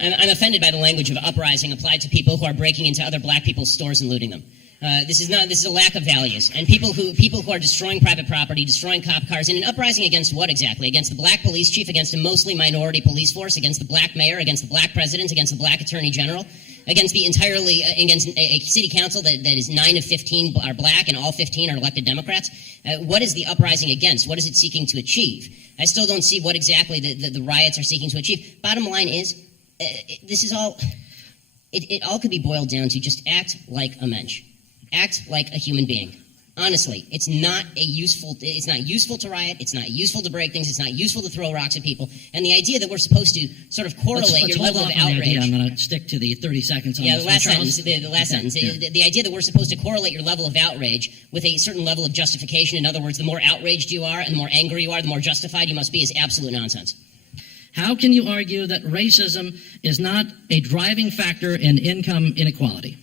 I'm offended by the language of uprising applied to people who are breaking into other black people's stores and looting them. This is a lack of values. And people who are destroying private property, destroying cop cars, in an uprising against what exactly? Against the black police chief, against a mostly minority police force, against the black mayor, against the black president, against the black attorney general, against against a city council that is 9 of 15 are black and all 15 are elected Democrats. What is the uprising against? What is it seeking to achieve? I still don't see what exactly the riots are seeking to achieve. Bottom line is, this is all, it all could be boiled down to just act like a mensch. Act like a human being. Honestly, it's not useful to riot, it's not useful to break things, it's not useful to throw rocks at people. And the idea that we're supposed to sort of correlate your level of outrage. I'm going to stick to the 30 seconds on this. The last sentence. The idea that we're supposed to correlate your level of outrage with a certain level of justification. In other words, the more outraged you are and the more angry you are, the more justified you must be, is absolute nonsense. How can you argue that racism is not a driving factor in income inequality?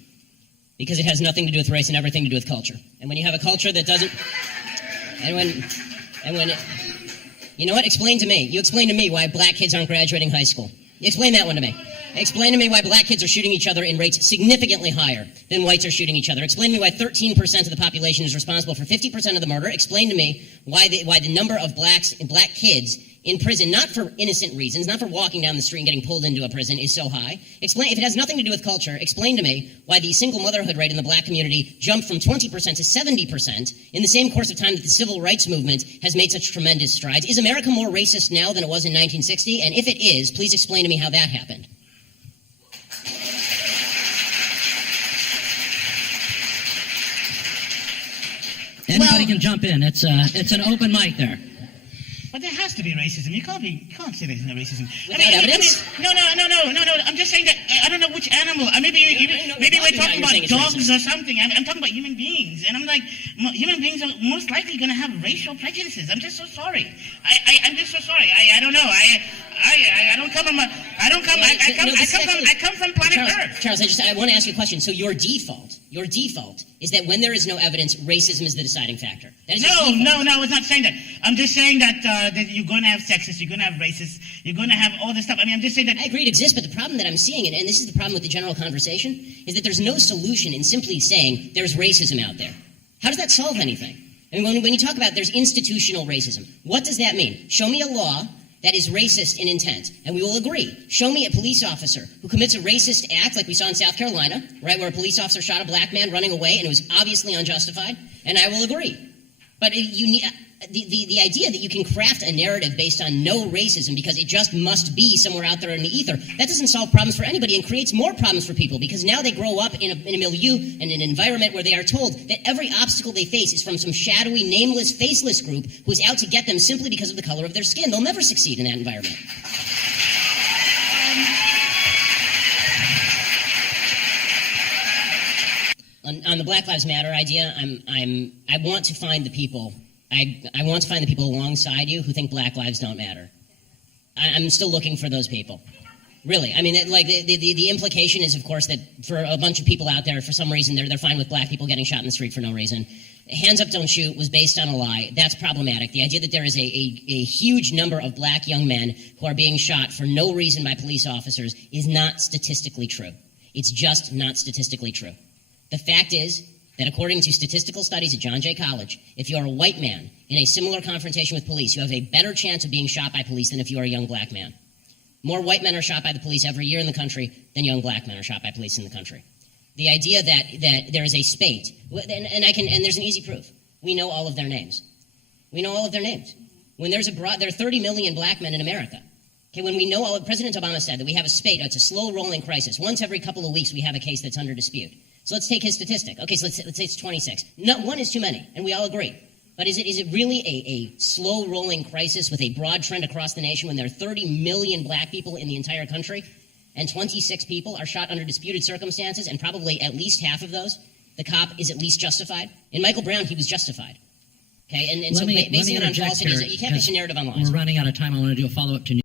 Because it has nothing to do with race and everything to do with culture. And when you have a culture that doesn't, you know what? Explain to me. You explain to me why black kids aren't graduating high school. Explain that one to me. Explain to me why black kids are shooting each other in rates significantly higher than whites are shooting each other. Explain to me why 13% of the population is responsible for 50% of the murder. Explain to me why the number of black kids in prison, not for innocent reasons, not for walking down the street and getting pulled into a prison, is so high. Explain, if it has nothing to do with culture, explain to me why the single motherhood rate in the black community jumped from 20% to 70% in the same course of time that the civil rights movement has made such tremendous strides. Is America more racist now than it was in 1960? And if it is, please explain to me how that happened. Anybody can jump in. It's an open mic there. But there has to be racism. You can't say there's no racism. Without evidence? No. I'm just saying that I don't know which animal. Maybe we're talking about dogs or something. I'm talking about human beings, and I'm like, human beings are most likely going to have racial prejudices. I'm just so sorry. I'm just so sorry. I don't know. I come from planet Earth. Charles, I want to ask you a question. So your default is that when there is no evidence, racism is the deciding factor. That is No, I was not saying that. I'm just saying that you're going to have sexists, you're going to have racists, you're going to have all this stuff. I'm just saying that. I agree it exists, but the problem that I'm seeing, and this is the problem with the general conversation, is that there's no solution in simply saying there's racism out there. How does that solve anything? I mean, when you talk about there's institutional racism, what does that mean? Show me a law that is racist in intent, and we will agree. Show me a police officer who commits a racist act like we saw in South Carolina, right, where a police officer shot a black man running away and it was obviously unjustified, and I will agree. But the idea that you can craft a narrative based on no racism because it just must be somewhere out there in the ether, that doesn't solve problems for anybody and creates more problems for people because now they grow up in a milieu and an environment where they are told that every obstacle they face is from some shadowy, nameless, faceless group who is out to get them simply because of the color of their skin. They'll never succeed in that environment. On the Black Lives Matter idea, I want to find the people. I want to find the people alongside you who think black lives don't matter. I'm still looking for those people. Really. I mean, the implication is, of course, that for a bunch of people out there, for some reason, they're fine with black people getting shot in the street for no reason. Hands Up, Don't Shoot was based on a lie. That's problematic. The idea that there is a huge number of black young men who are being shot for no reason by police officers is not statistically true. It's just not statistically true. The fact is that according to statistical studies at John Jay College, if you're a white man in a similar confrontation with police, you have a better chance of being shot by police than if you are a young black man. More white men are shot by the police every year in the country than young black men are shot by police in the country. The idea that there is a spate, and there's an easy proof. We know all of their names. We know all of their names. When there are 30 million black men in America. Okay, when we know President Obama said that we have a spate, it's a slow-rolling crisis. Once every couple of weeks, we have a case that's under dispute. So let's take his statistic. Okay, so let's say it's 26. One is too many, and we all agree. But is it really a slow-rolling crisis with a broad trend across the nation when there are 30 million black people in the entire country, and 26 people are shot under disputed circumstances, and probably at least half of those, the cop is at least justified? In Michael Brown, he was justified. Okay, and so basing it on falsity, you can't base a narrative on lies. We're running out of time. I want to do a follow-up to